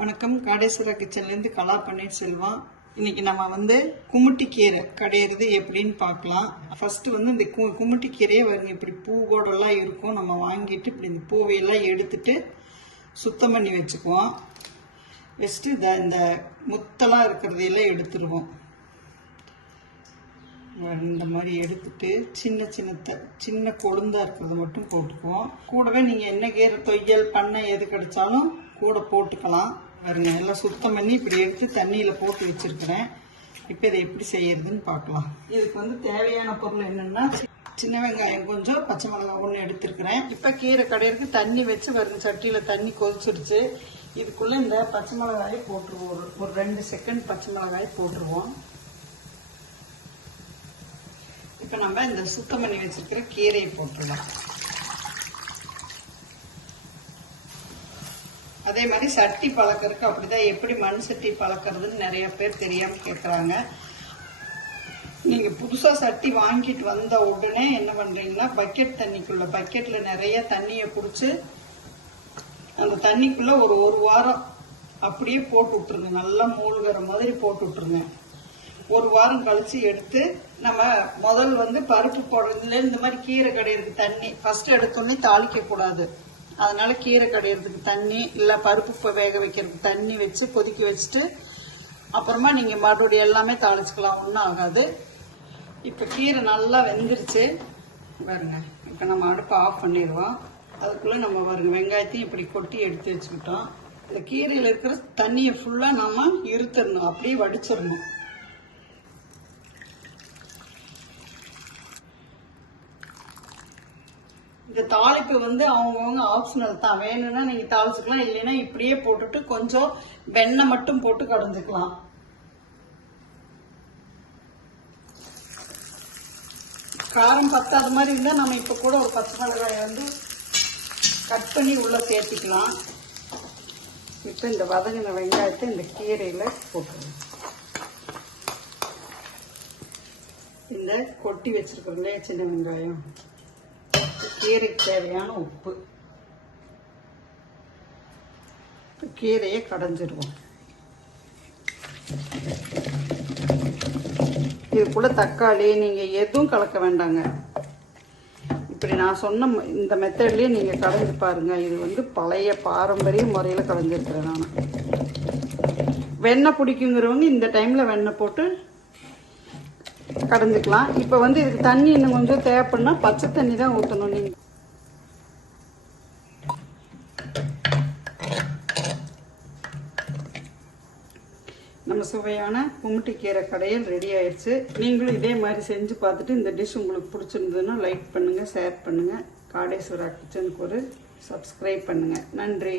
வணக்கம். காடேஸ்வரா கிச்சன்லேருந்து கலா பன்னீர்செல்வம். இன்னைக்கு நம்ம வந்து குமுட்டி கீரை கடையிறது எப்படின்னு பார்க்கலாம். ஃபர்ஸ்ட் வந்து இந்த குமுட்டி கீரையை வருங்க இப்படி பூவோடெல்லாம் இருக்கும். நம்ம வாங்கிட்டு இப்படி இந்த பூவையெல்லாம் எடுத்துட்டு சுத்தம் பண்ணி வச்சுக்குவோம். வச்சுட்டு இந்த முத்தெல்லாம் இருக்கிறதையெல்லாம் எடுத்துருவோம். இந்த மாதிரி எடுத்துட்டு சின்ன கொழுந்தா இருக்கிறத மட்டும் போட்டுக்குவோம். கூடவே நீங்கள் என்ன கீரை தொய்யல் பண்ணை எது கிடைச்சாலும் கூட போட்டுக்கலாம். பாருங்க, எல்லாம் சுத்தம் பண்ணி இப்படி எடுத்து தண்ணியில் போட்டு வச்சிருக்கிறேன். இப்போ இதை எப்படி செய்யறதுன்னு பார்க்கலாம். இதுக்கு வந்து தேவையான பொருள் என்னென்னா, சின்ன வெங்காயம் கொஞ்சம், பச்சை மிளகாய் ஒன்று எடுத்துருக்கிறேன். இப்போ கீரை கடையிறதுக்கு தண்ணி வச்சு வருங்க, சட்டியில் தண்ணி கொதிச்சிடுச்சு. இதுக்குள்ளே இந்த பச்சை மிளகாயை போட்டுருவோம். ஒரு 2 செகண்ட் பச்சை மிளகாய் போட்டுருவோம். இப்போ நம்ம இந்த சுத்தம் பண்ணி வச்சிருக்கிற கீரையை போட்டுடலாம். அதே மாதிரி சட்டி பழக்கிறதுக்கு அப்படிதான், எப்படி மண் சட்டி பழக்கிறதுன்னு நிறைய பேர் தெரியாம கேட்குறாங்க. நீங்க புதுசா சட்டி வாங்கிட்டு வந்த உடனே என்ன பண்றீங்கன்னா, பக்கெட்ல நிறைய தண்ணியை குடிச்சு அந்த தண்ணிக்குள்ள ஒரு வாரம் அப்படியே போட்டு விட்டுருங்க. நல்லா மூழ்கிற மாதிரி போட்டு விட்டுருங்க. ஒரு வாரம் கழிச்சு எடுத்து நம்ம முதல் வந்து பருப்பு போடுறதுல இந்த மாதிரி கீரை கடையிறதுக்கு தண்ணி ஃபர்ஸ்ட் எடுத்தோடனே தாளிக்க கூடாது. அதனால கீரை கடையிறதுக்கு தண்ணி இல்லை பருப்பு வேக வைக்கிறதுக்கு தண்ணி வச்சு கொதிக்க வச்சுட்டு அப்புறமா நீங்க மறுபடியும் எல்லாமே தாளிச்சுக்கலாம், ஒன்றும் ஆகாது. இப்போ கீரை நல்லா வெந்துருச்சு பாருங்க. இப்போ நம்ம அடுப்பை ஆஃப் பண்ணிடுவோம். அதுக்குள்ள நம்ம பாருங்க வெங்காயத்தையும் இப்படி கொட்டி எடுத்து வச்சுக்கிட்டோம். இந்த கீரையில் இருக்கிற தண்ணியை ஃபுல்லா நம்ம இருத்தரணும், அப்படியே வடிச்சிடணும். இந்த தாளிப்பு வந்து அவங்கவுங்க ஆப்ஷனல் தான். வேணும்னா நீங்க தாளிச்சுக்கலாம், இல்லைன்னா இப்படியே போட்டுட்டு கொஞ்சம் வெண்ணெய் மட்டும் போட்டு கடைஞ்சுக்கலாம். காரம் பத்தாத மாதிரி இருந்தா நம்ம இப்ப கூட ஒரு பச்சை மிளகாயை வந்து கட் பண்ணி உள்ள சேர்த்திக்கலாம். இப்ப இந்த வதங்கின வெங்காயத்தை இந்த கீரையில போட்டுருவோம். இந்த கொட்டி வச்சிருக்கிறோம்ல சின்ன வெங்காயம், கீரைக்கு தேவையான உப்பு, கீரையை கடைஞ்சிடுவோம். இதுக்குள்ள தக்காளி நீங்க எதுவும் கலக்க வேண்டாங்க. இப்படி நான் சொன்ன இந்த மெத்தட்லயே நீங்க கடைஞ்சு பாருங்க. இது வந்து பழைய பாரம்பரிய முறையில கடைஞ்சிருக்கிறேன் நான். வெண்ணெய் பிடிக்குங்கிறவங்க இந்த டைம்ல வெண்ணெய் போட்டு கடைஞ்சிக்கலாம். இப்ப வந்து இதுக்கு தண்ணி இன்னும் கொஞ்சம் தேவைப்படுனா பச்சை தண்ணி தான் ஊற்றணும். நீங்க நம்ம சுவையான குமுட்டி கீரை கடையில் ரெடி ஆயிடுச்சு. நீங்களும் இதே மாதிரி செஞ்சு பார்த்துட்டு இந்த டிஷ் உங்களுக்கு பிடிச்சிருந்ததுன்னா லைக் பண்ணுங்க, ஷேர் பண்ணுங்க. காடேஸ்வரா கிச்சனுக்கு ஒரு சப்ஸ்கிரைப் பண்ணுங்க. நன்றி.